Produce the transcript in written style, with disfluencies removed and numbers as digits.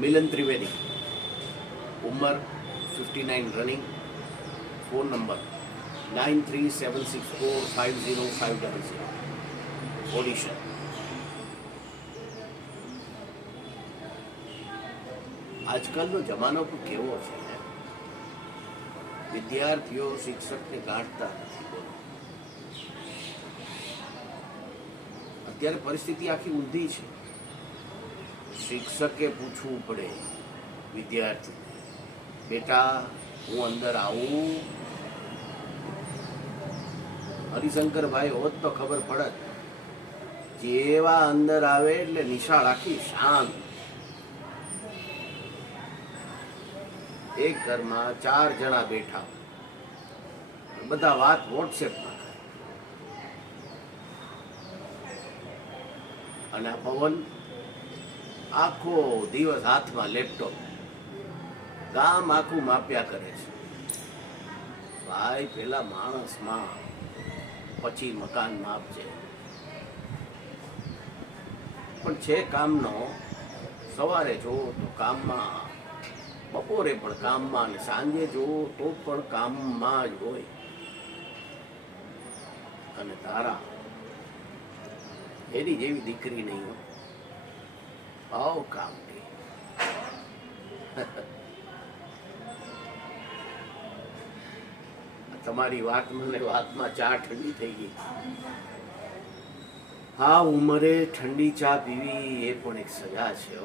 મિલન ત્રિવેદી, ઉંમર 59 running, phone number 9376450500, audition. આજકાલનો જમાનો પણ કેવો છે ને, વિદ્યાર્થીઓ શિક્ષકને ગાંઠતા નથી. બોલો, અત્યારે પરિસ્થિતિ આખી ઊંધી છે. શિક્ષકે પૂછવું પડે વિદ્યાર્થી, બેટા હું અંદર આવું? હરિશંકરભાઈ હોત તો ખબર પડત. જેવા અંદર આવે એટલે નિશાળ આખી શાંત. એક ઘરમાં 4 જણા બેઠા, બધા વાત વોટ્સએપમાં કરે, અને આ પવન આખો દિવસ હાથમાં લેપટોપ, ગામ આખું માપ્યા કરે છે. ભાઈ પેલા માણસમાં, પછી મકાન માપજે. પણ છે કામનો. સવારે જો તો કામમાં, બપોરે પણ કામમાં, અને સાંજે જો તો પણ કામમાં જ હોય. અને તારા એની જેવી દીકરી નહીં હોય, આવ કામ. તમારી વાત મને વાતમાં ચા ઠંડી થઈ ગઈ. હા, ઉંમરે ઠંડી ચા પીવી એ પણ એક સજા છે.